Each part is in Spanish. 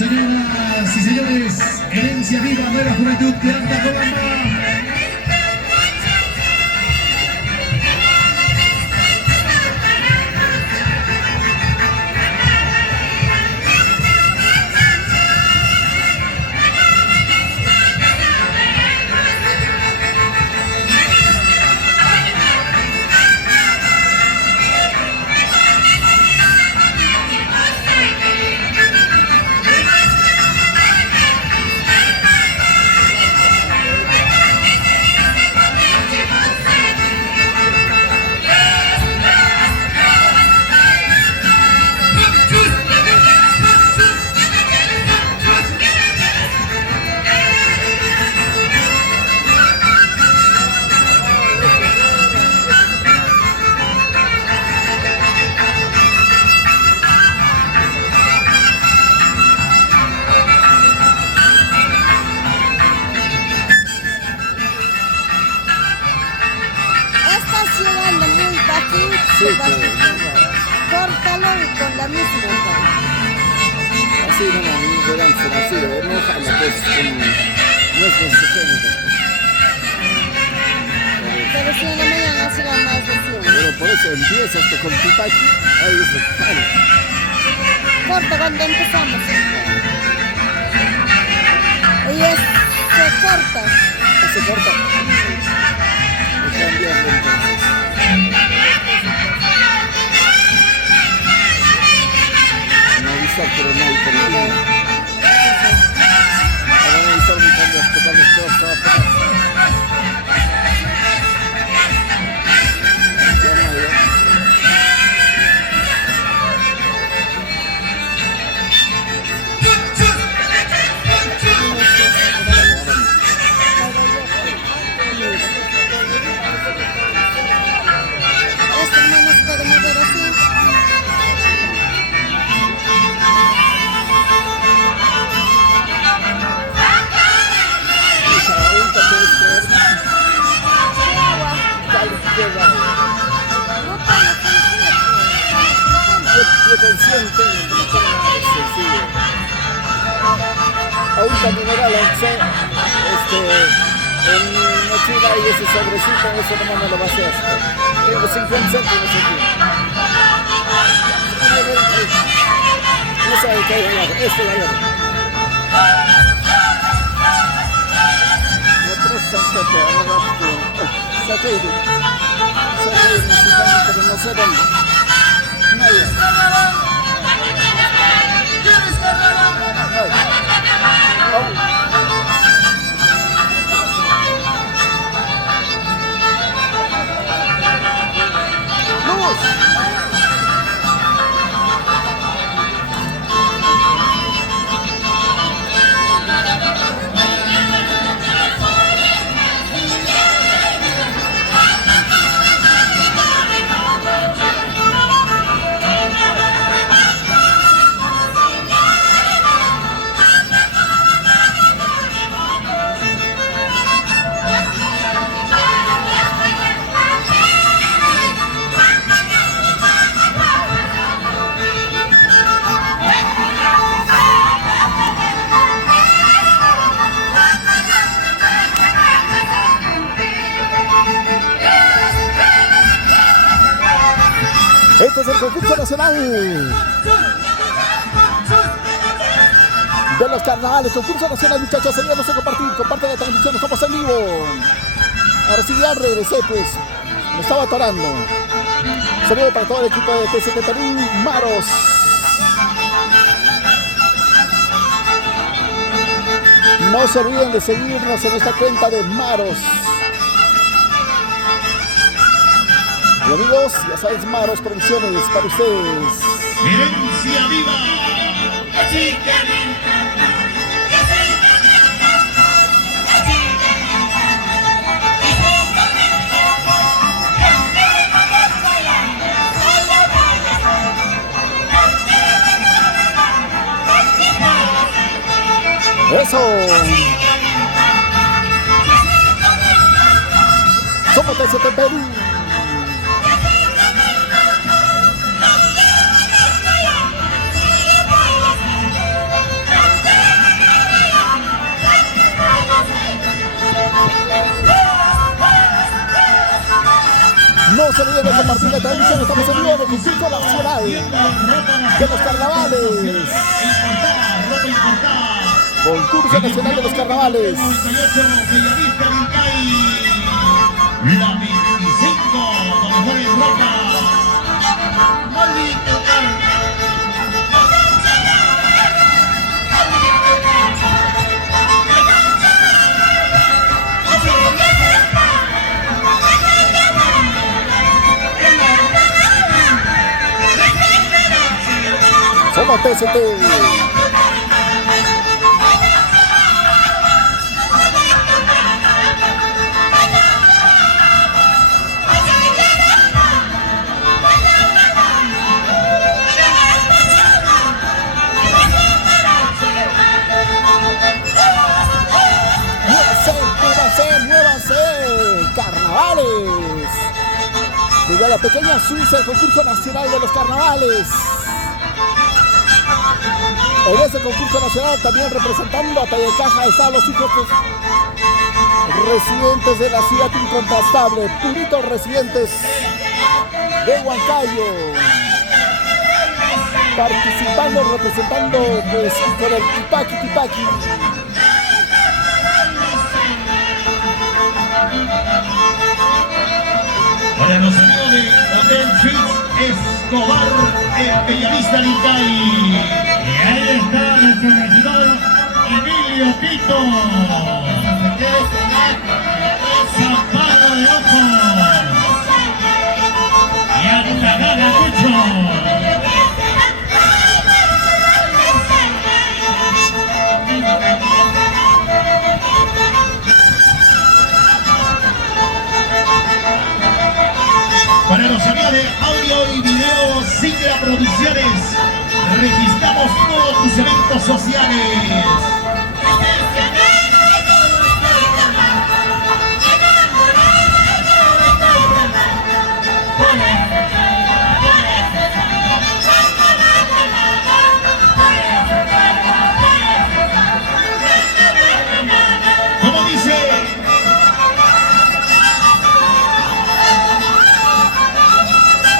Señoras y señores, herencia viva de la juventud de Antacobamba. Sí, córtalo y con la misma. Así no, verán, así, no jala, pues, no es necesario. Pero si en la mañana se va más de 100. Pero por eso empiezas con tu taqui, ahí es lo que jala. Corta cuando empezamos. Y se corta. ¿Se corta? Cambiando entonces. No avisar, pero no hay por ahí. Ahora no avisar, ubicando las totales cosas. Ya no hay. Esto no nos puede mover así. Yo consciente, sencillo. Ahorita mineral, en mochila y ese sobrecito, eso no me lo va a hacer. Tengo 50 céntimos aquí. No sabe qué hay allá, esto de allá. Otros son que pero no sé dónde. Nadie. Este es el concurso nacional de los carnavales. Concurso nacional, muchachos. Señores, a compartir. Comparte la transmisión. Estamos en vivo. Ahora sí, ya regresé, pues. Me estaba atorando. Saludos para todo el equipo de TCT Perú. Maros. No se olviden de seguirnos en esta cuenta de Maros. Y amigos, ya sabes, Maros Producciones para ustedes. Herencia viva. Eso. Somos TCT Perú. No se olviden de compartir la transmisión. Estamos en vivo en el concurso nacional de los carnavales. Concurso nacional de los carnavales. La 25, donde fue en ropa. Maldito Somos TST. ¡Muévanse! ¡Carnavales! Desde la pequeña Suiza, el concurso nacional de los carnavales. En ese concurso nacional también representando a Tallacaja están los hijos residentes de la ciudad incontrastable, puritos residentes de Huancayo, participando, representando pues con el Tipaqui. Para los amigos de Hotel Suites Escobar en Bellavista, Lincay. Y ahí está nuestro regidor Emilio Pito. Zapado de ojos. Y hasta gana mucho. Para los amigos de audio y video, Sigla Producciones, registramos todos tus eventos sociales. ¿Cómo dice?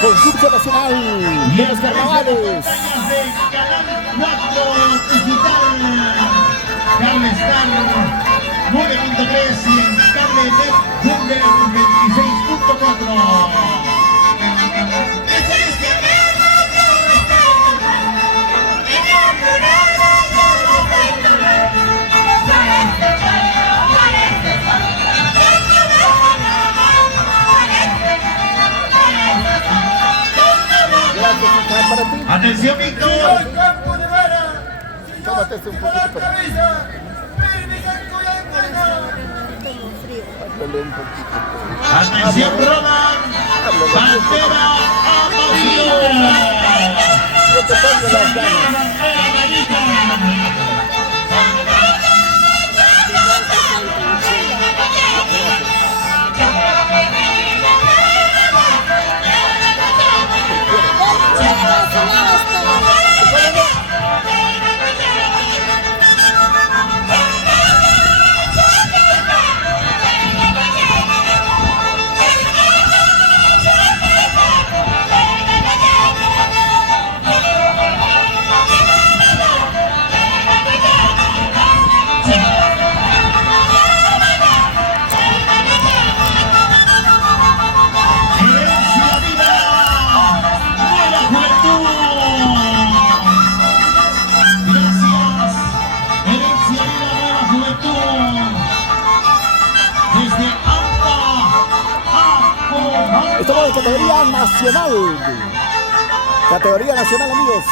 Concurso nacional de los carnavales. De Canal 4 Digital, Cable Star 9.3 y en Cable Net Thunder 26.4. Para ti. Atención, Víctor. Tómate este un poquito. Tengo frío. Háblale un poquito. Atención, Rodan. Bandera amarilla. Yo te pongo las ganas. Bandera amarilla. Estamos en categoría nacional. Categoría nacional, amigos.